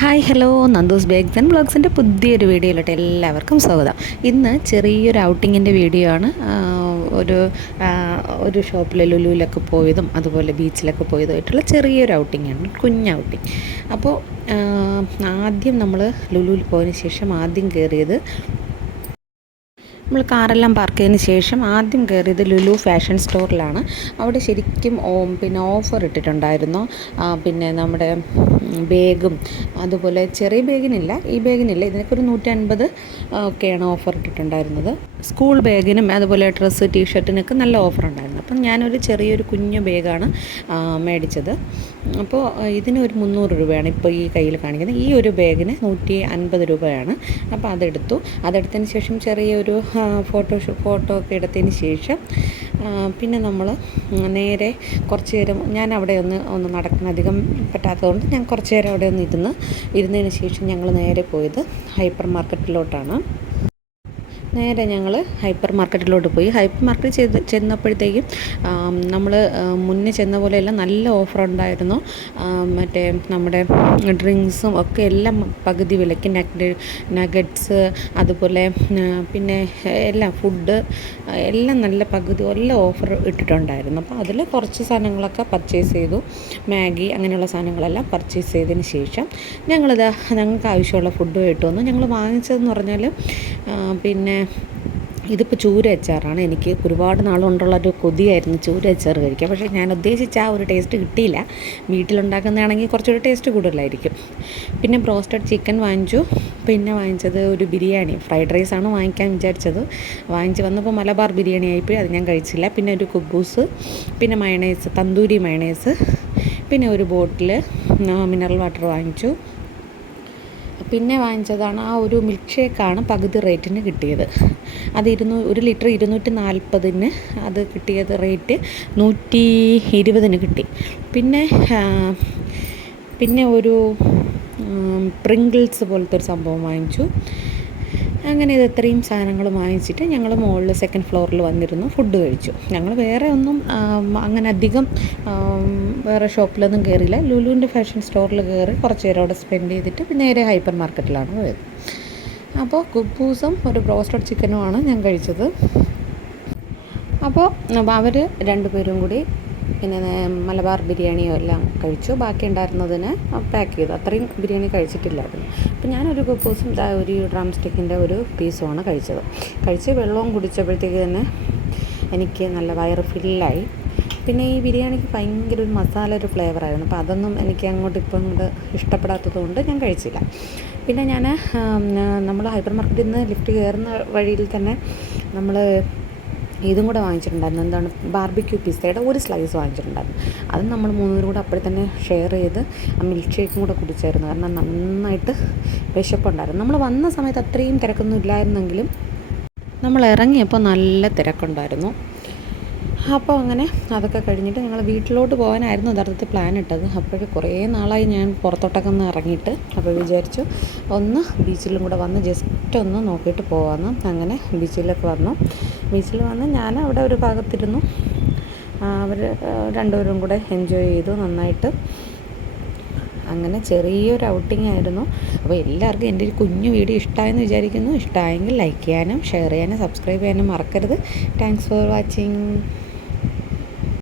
Hi hello. Nandus bags and ബ്ലോഗ്സിന്റെ പുതിയൊരു വീഡിയോയിലോട്ട് എല്ലാവർക്കും സ്വാഗതം. ഇന്ന് ചെറിയൊരു ഔട്ടിങ്ങിന്റെ വീഡിയോ ആണ്. ഒരു ഒരു ഷോപ്പിലെ ലുലുവിലൊക്കെ പോയതും അതുപോലെ ബീച്ചിലൊക്കെ പോയതുമായിട്ടുള്ള ചെറിയൊരു ഔട്ടിംഗ് ആണ് കുഞ്ഞ് ഔട്ടിങ്. അപ്പോൾ ആദ്യം നമ്മൾ ലുലുവിൽ പോയതിന് ശേഷം ആദ്യം കയറിയത് നമ്മൾ കാറെല്ലാം പാർക്ക് ചെയ്തതിന് ശേഷം ആദ്യം കയറിയത് ലുലു ഫാഷൻ സ്റ്റോറിലാണ് അവിടെ ശരിക്കും ഓ- പിന്നെ ഓഫർ ഇട്ടിട്ടുണ്ടായിരുന്നു. പിന്നെ നമ്മുടെ ബേഗും അതുപോലെ ചെറിയ ബാഗിനില്ല ഈ ബാഗിനില്ല ഇതിനൊക്കെ ഒരു നൂറ്റി അൻപത് ഒക്കെയാണ് ഓഫർ ഇട്ടിട്ടുണ്ടായിരുന്നത്. സ്കൂൾ ബാഗിനും അതുപോലെ ഡ്രസ്സ് ടീഷർട്ടിനൊക്കെ നല്ല ഓഫർ ഉണ്ടായിരുന്നു. അപ്പം ഞാനൊരു ചെറിയൊരു കുഞ്ഞു ബാഗാണ് മേടിച്ചത്. അപ്പോൾ ഇതിന് ഒരു മുന്നൂറ് രൂപയാണ് ഇപ്പോൾ ഈ കയ്യിൽ കാണിക്കുന്നത്. ഈ ഒരു ബാഗിന് നൂറ്റി അൻപത് രൂപയാണ്. അപ്പോൾ അതെടുത്തു. അതെടുത്തതിന് ശേഷം ചെറിയൊരു ഫോട്ടോ ഫോട്ടോ ഒക്കെ എടുത്തതിന് ശേഷം പിന്നെ നമ്മൾ നേരെ കുറച്ച് നേരം ഞാൻ അവിടെ ഒന്ന് ഒന്ന് നടക്കുന്ന അധികം പറ്റാത്തതുകൊണ്ട് ഞാൻ കുറച്ച് നേരം അവിടെ ഒന്ന് ഇരുന്ന് ഇരുന്നതിന് ശേഷം ഞങ്ങൾ നേരെ പോയത് ഹൈപ്പർ മാർക്കറ്റിലോട്ടാണ്. നേരെ ഞങ്ങൾ ഹൈപ്പർ മാർക്കറ്റിലോട്ട് പോയി. ഹൈപ്പർ മാർക്കറ്റ് ചെയ്ത് ചെന്നപ്പോഴത്തേക്കും നമ്മൾ മുന്നേ ചെന്ന പോലെയല്ല നല്ല ഓഫർ ഉണ്ടായിരുന്നു. മറ്റേ നമ്മുടെ ഡ്രിങ്ക്സും ഒക്കെ എല്ലാം പകുതി വിലയ്ക്ക് നഗ് നഗറ്റ്സ് അതുപോലെ പിന്നെ എല്ലാം ഫുഡ് എല്ലാം നല്ല പകുതി എല്ലാം ഓഫർ ഇട്ടിട്ടുണ്ടായിരുന്നു. അപ്പോൾ അതിൽ കുറച്ച് സാധനങ്ങളൊക്കെ പർച്ചേസ് ചെയ്തു. മാഗി അങ്ങനെയുള്ള സാധനങ്ങളെല്ലാം പർച്ചേസ് ചെയ്തതിന് ശേഷം ഞങ്ങളിത് ഞങ്ങൾക്ക് ആവശ്യമുള്ള ഫുഡ് കേട്ടു വന്നു. ഞങ്ങൾ വാങ്ങിച്ചതെന്ന് പറഞ്ഞാൽ പിന്നെ ഇതിപ്പോൾ ചൂര അച്ചാറാണ്. എനിക്ക് ഒരുപാട് നാളുകൊണ്ടുള്ള ഒരു കൊതിയായിരുന്നു ചൂര അച്ചാർ കഴിക്കുക പക്ഷേ ഞാൻ ഉദ്ദേശിച്ച ആ ഒരു ടേസ്റ്റ് കിട്ടിയില്ല. വീട്ടിലുണ്ടാക്കുന്നതാണെങ്കിൽ കുറച്ചൊരു ടേസ്റ്റ് കൂടുതലായിരിക്കും. പിന്നെ ബ്രോസ്റ്റഡ് ചിക്കൻ വാങ്ങിച്ചു. പിന്നെ വാങ്ങിച്ചത് ഒരു ബിരിയാണി. ഫ്രൈഡ് റൈസാണ് വാങ്ങിക്കാൻ വിചാരിച്ചത്. വാങ്ങിച്ച് വന്നപ്പോൾ മലബാർ ബിരിയാണി ആയിപ്പോയി. അത് ഞാൻ കഴിച്ചില്ല. പിന്നെ ഒരു കുബൂസ്. പിന്നെ മയണൈസ് തന്തൂരി മയണൈസ് പിന്നെ ഒരു ബോട്ടിൽ മിനറൽ വാട്ടർ വാങ്ങിച്ചു. പിന്നെ വാങ്ങിച്ചതാണ് ആ ഒരു മിൽക്ക് ഷേക്കാണ് പകുതി റേറ്റിന് കിട്ടിയത്. അത് ഇരുന്നൂ ഒരു ലിറ്റർ ഇരുന്നൂറ്റി നാൽപ്പതിന് അത് കിട്ടിയത് റേറ്റ് നൂറ്റി ഇരുപതിന് കിട്ടി. പിന്നെ പിന്നെ ഒരു പ്രിങ്കിൾസ് പോലത്തെ ഒരു സംഭവം വാങ്ങിച്ചു. അങ്ങനെ ഇത് ഇത്രയും സാധനങ്ങൾ വാങ്ങിച്ചിട്ട് ഞങ്ങൾ മുകളിൽ സെക്കൻഡ് ഫ്ലോറിൽ വന്നിരുന്നു ഫുഡ് കഴിച്ചു. ഞങ്ങൾ വേറെ ഒന്നും അങ്ങനെ അധികം വേറെ ഷോപ്പിലൊന്നും കയറിയില്ല ലുലുവിന്റെ ഫാഷൻ സ്റ്റോറിൽ കയറി കുറച്ച് നേരം അവിടെ സ്പെൻഡ് ചെയ്തിട്ട് പിന്നെ നേരെ ഹൈപ്പർ മാർക്കറ്റിലാണ് പോയത്. അപ്പോൾ കുബൂസും ഒരു ബ്രോസ്റ്റഡ് ചിക്കനുമാണ് ഞാൻ കഴിച്ചത്. അപ്പോൾ അവർ രണ്ടുപേരും കൂടി പിന്നെ മലബാർ ബിരിയാണിയും എല്ലാം കഴിച്ചു. ബാക്കി ഉണ്ടായിരുന്നതിന് പാക്ക് ചെയ്തു. അത്രയും ബിരിയാണി കഴിച്ചിട്ടില്ലായിരുന്നു അപ്പോൾ ഞാനൊരു കുപ്പൂസും ഒരു ഡ്രം സ്റ്റിക്കിന്റെ ഒരു പീസുമാണ് കഴിച്ചത്. കഴിച്ച് വെള്ളവും കുടിച്ചപ്പോഴത്തേക്ക് തന്നെ എനിക്ക് നല്ല വയറ് ഫില്ലായി. പിന്നെ ഈ ബിരിയാണിക്ക് ഭയങ്കര ഒരു മസാല ഒരു ഫ്ലേവറായിരുന്നു. അപ്പോൾ അതൊന്നും എനിക്ക് അങ്ങോട്ട് ഇപ്പം അങ്ങോട്ട് ഇഷ്ടപ്പെടാത്തത് കൊണ്ട് ഞാൻ കഴിച്ചില്ല. പിന്നെ ഞാൻ നമ്മൾ ഹൈപ്പർ മാർക്കറ്റിൽ നിന്ന് ലിഫ്റ്റ് കയറുന്ന വഴിയിൽ തന്നെ നമ്മൾ ഇതും കൂടെ വാങ്ങിച്ചിട്ടുണ്ടായിരുന്നു. എന്താണ്? ബാർബിക്യൂ പിസ്സയുടെ ഒരു സ്ലൈസ് വാങ്ങിച്ചിട്ടുണ്ടായിരുന്നു. അത് നമ്മൾ മൂന്നുപേരും കൂടെ അപ്പോൾ തന്നെ ഷെയർ ചെയ്ത് ആ മിൽക്ക് ഷേക്കും കൂടെ കുടിച്ചായിരുന്നു. കാരണം നന്നായിട്ട് വിശപ്പുണ്ടായിരുന്നു. നമ്മൾ വന്ന സമയത്ത് അത്രയും തിരക്കൊന്നും ഇല്ലായിരുന്നെങ്കിലും നമ്മൾ ഇറങ്ങിയപ്പോൾ നല്ല തിരക്കുണ്ടായിരുന്നു. അപ്പോൾ അങ്ങനെ അതൊക്കെ കഴിഞ്ഞിട്ട് ഞങ്ങൾ വീട്ടിലോട്ട് പോകാനായിരുന്നു യഥാർത്ഥത്തിൽ പ്ലാൻ ഇട്ടത്. അപ്പോഴേ കുറേ നാളായി ഞാൻ പുറത്തോട്ടൊക്കെ ഒന്ന് ഇറങ്ങിയിട്ട് അപ്പോൾ വിചാരിച്ചു ഒന്ന് ബീച്ചിലും കൂടെ വന്ന് ജസ്റ്റ് ഒന്ന് നോക്കിയിട്ട് പോകാമെന്ന് അങ്ങനെ ബീച്ചിലൊക്കെ വന്നു. ബീച്ചിൽ വന്ന് ഞാൻ അവിടെ ഒരു ഭാഗത്തിരുന്നു. അവർ രണ്ടുപേരും കൂടെ എൻജോയ് ചെയ്തു നന്നായിട്ട്. അങ്ങനെ ചെറിയൊരു ഔട്ടിംഗ് ആയിരുന്നു. അപ്പോൾ എല്ലാവർക്കും എന്റെ ഒരു കുഞ്ഞു വീഡിയോ ഇഷ്ടമായെന്ന് വിചാരിക്കുന്നു. ഇഷ്ടമായെങ്കിൽ ലൈക്ക് ചെയ്യാനും ഷെയർ ചെയ്യാനും സബ്സ്ക്രൈബ് ചെയ്യാനും മറക്കരുത്. Thanks for watching